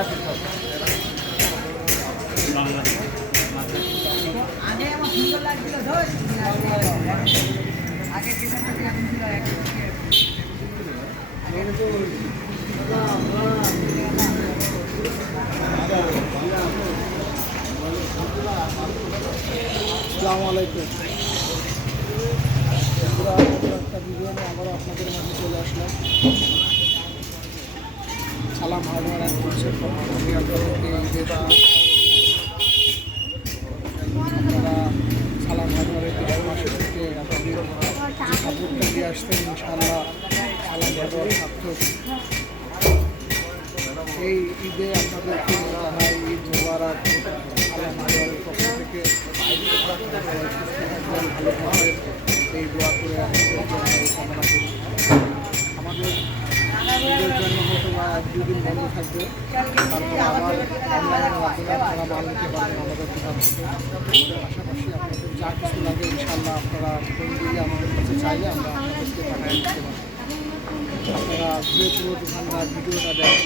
আছে সব আগে আমার সুন্দর লাগছিল ধর আগে কিষানটা কেমন ছিল আসসালামু আলাইকুম। একটা ভিডিও নিয়ে আবারও আপনাদের মাঝে চলে আসলাম। সালাম হারবার করছে আপনারা সালাম হারবারের মাসে থেকে আপনাদের সাপোর্টটা দিয়ে আসতেন। ইনশাআল্লাহ সালাম হারবার সার্থক। এই ঈদে আপনাদেরকে জানাই ঈদ মোবারক। সালাম হারবারের পক্ষ থেকে ভালো থাকবেন, এই দোয়া করে আপনাদের জন্য কামনা করি। আমাদের ঈদের জন্য হয়তো বা 1-2 দিন বন্ধ থাকবে, তারপরে আবার অনলাইনের মাধ্যমে আপনারা মাল নিতে পারবেন আমাদের দোকান থেকে। পাশাপাশি আপনাদের যা কিছু লাগে ইনশাআল্লাহ আপনারা ফোন দিয়ে আমাদের কাছে চাইলে আমরা আপনাদেরকে পাঠিয়ে দিতে পারি। আপনারা ঘুরে পুরো দোকানদার ভিডিওটা দেন।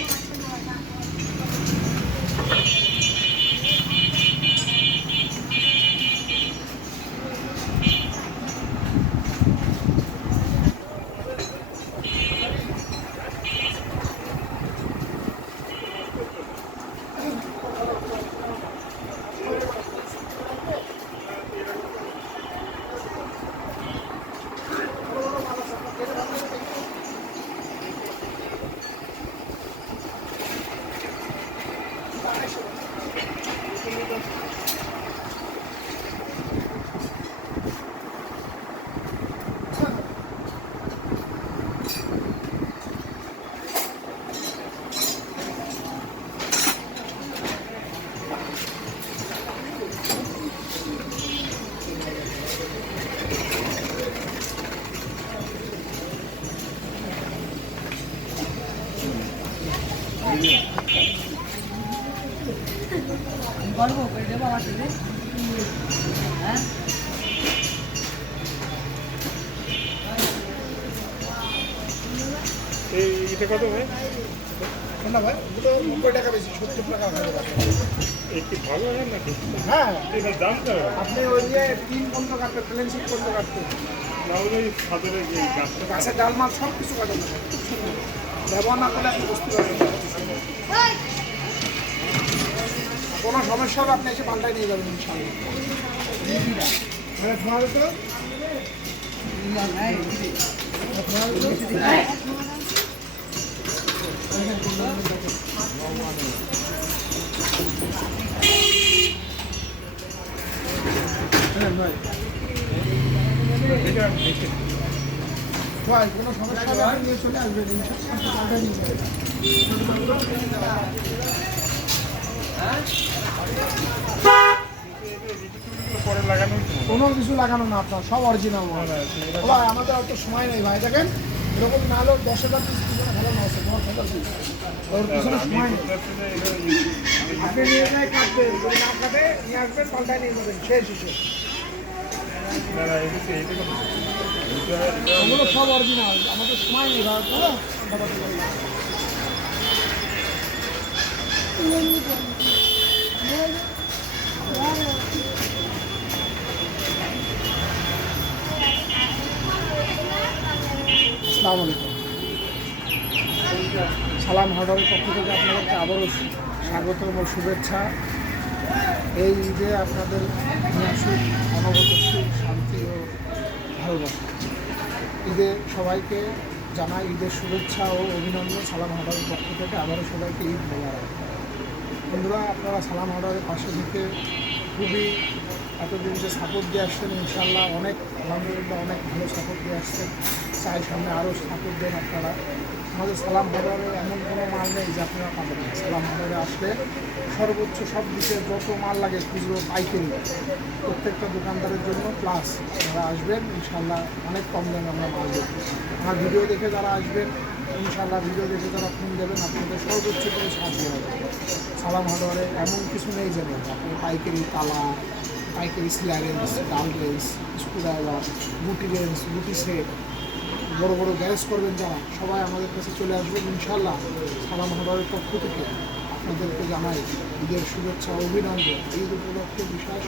গল্প করে দেবো আমার সাথে হ্যাঁ এটা কত ভাই? না ভাই, ওগুলো 90 টাকা বেশি, 70 টাকা হয়ে যাবে। একটু ভালো হয় নাকি? হ্যাঁ, এটার দাম তো আপনি ওই যে 3 পর্যন্ত কাটতে, প্লেন শিট পর্যন্ত কাটতে, নাহলে সাদের যে গাছটা গাছের ডাল মাল সব কিছু কাটেন, ব্যবহার না করলে আপনি বুঝতে পারবেন না। কোনো সমস্যা হলে আপনি এসে পাল্টাই নিয়ে যাবেন ইনশাআল্লাহ। মানে তোমার তো ভাই কোনো সমস্যা হলে আপনি নিয়ে চলে আসবেন ইনশাআল্লাহ, পাল্টাই নিয়ে যাবেন। পরে লাগানো কোনো কিছু লাগানো না, আপনার সব অরিজিনাল মাল। ভাই আমাদের অত সময় নেই ভাই, দেখেন এরকম না হলেও 10,000 পিস পিছনে ভালো না আছে, 10,000 পিস ওর পিছনে সময় নেই। আপনি নিয়ে যায় কাটবেন, যদি না কাটে নিয়ে আসবেন, পাল্টায় নিয়ে যাবেন, শেষ হিসেবে। ওগুলো সব অরিজিনাল, আমাদের সময় নেই ভাই তো। আসসালামু আলাইকুম। সালাম হার্ডওয়ারের পক্ষ থেকে আপনাদেরকে আবারও স্বাগতম ও শুভেচ্ছা। এই ঈদে আপনাদের নিয়ে আসুক অনবরত সুখ, শান্তি ও ভালোবাসা। ঈদে সবাইকে জানাই ঈদের শুভেচ্ছা ও অভিনন্দন। সালাম হার্ডওয়ারের পক্ষ থেকে আবারও সবাইকে ঈদ মোবারক। বন্ধুরা, আপনারা সালাম হার্ডওয়ারের পাশে থেকে খুবই এতদিন যে সাপোর্ট দিয়ে আসছেন, ইনশাআল্লাহ অনেক আলহামদুলিল্লাহ অনেক ভালো সাপোর্ট দিয়ে আসছেন। চাই সামনে আরও সাপোর্ট দেন আপনারা। আমাদের সালাম হার্ডওয়ারে এমন কোনো মাল নেই যে আপনারা পাবেন না। সালাম হার্ডওয়ারে আসলে সর্বোচ্চ সব দিকে যত মাল লাগে খুচরো পাইকারি প্রত্যেকটা দোকানদারের জন্য প্লাস যারা আসবেন ইনশাআল্লাহ অনেক কম দামে আমরা মাল দেবো। আমার ভিডিও দেখে যারা আসবেন ইনশাআল্লাহ, ভিডিও দেখে যারা ফোন দেবেন আপনাদের সর্বোচ্চ করে সাহায্য হবে। সালাম হার্ডওয়ারে এমন কিছু নেই যে আপনি পাইকারি তালা, পাইকারি সিলা রেঞ্জ, ডাল রেঞ্জ, স্ক্রুড্রাইভার, গুটি রেঞ্জ, গুটি সেট, বড় বড় গ্যারেজ করবেন যারা, সবাই আমাদের কাছে চলে আসবেন ইনশাল্লাহ। সালাম হাবারের পক্ষ থেকে আপনাদেরকে জানাই ঈদের শুভেচ্ছা, অভিনন্দন। ঈদ উপলক্ষে বিশেষ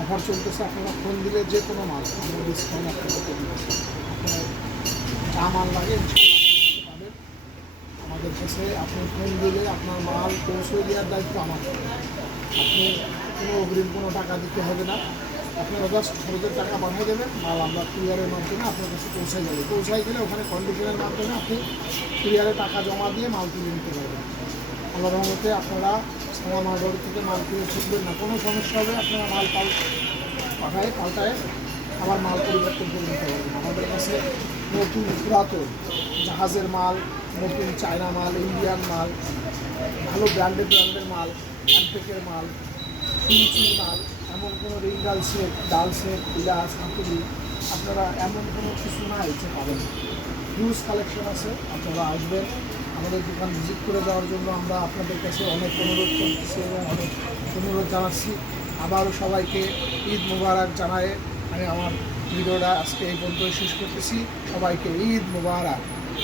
অফার চলতেছে, আপনারা ফোন দিলে যে কোনো মাল আমরা ডিসকাউন্ট আপনাদেরকে দিব। আপনার যা মাল লাগে ইনশাল্লাহ পাবেন আমাদের কাছে। আপনি ফোন দিলে আপনার মাল পৌঁছে দেওয়ার দায়িত্ব আমার। আপনি কোনো অগ্রিম কোনো টাকা দিতে হবে না, আপনারা জাস্ট খরচের টাকা পাঠিয়ে দেবেন, মাল আমরা কুরিয়ারের মাধ্যমে আপনার কাছে পৌঁছাই যাবে। পৌঁছাই গেলে ওখানে কন্ডিশনের মাধ্যমে আপনি কুরিয়ারে টাকা জমা দিয়ে মাল তুলে নিতে পারবেন। আল্লাহর রহমতে আপনারা সালাম হারবার থেকে মাল কিনে ছুটবেন না, কোনো সমস্যা হবে আপনারা মাল পাল্টায় আবার মাল পরিবর্তন করে নিতে পারবেন। আমাদের কাছে নতুন পুরাতন জাহাজের মাল, নতুন চায়না মাল, ইন্ডিয়ান মাল, ভালো ব্র্যান্ডের মাল, অ্যান্টেকের মাল, ফিনিচিং মাল, এমন কোনো রিঙ্গাল সেট, ডাল সেট, বিলাস, হাতুড়ি আপনারা এমন কোনো কিছু নাই যে পাবেন। হিউজ কালেকশন আছে, আপনারা আসবেন। আমাদের দোকান ভিজিট করে যাওয়ার জন্য আমরা আপনাদের কাছে অনেক অনুরোধ করতেছি এবং অনেক অনুরোধ জানাচ্ছি। আবারও সবাইকে ঈদ মুবারক জানায় আমি আমার ভিডিওটা আজকে এই পর্যন্ত শেষ করতেছি। সবাইকে ঈদ মুবারক।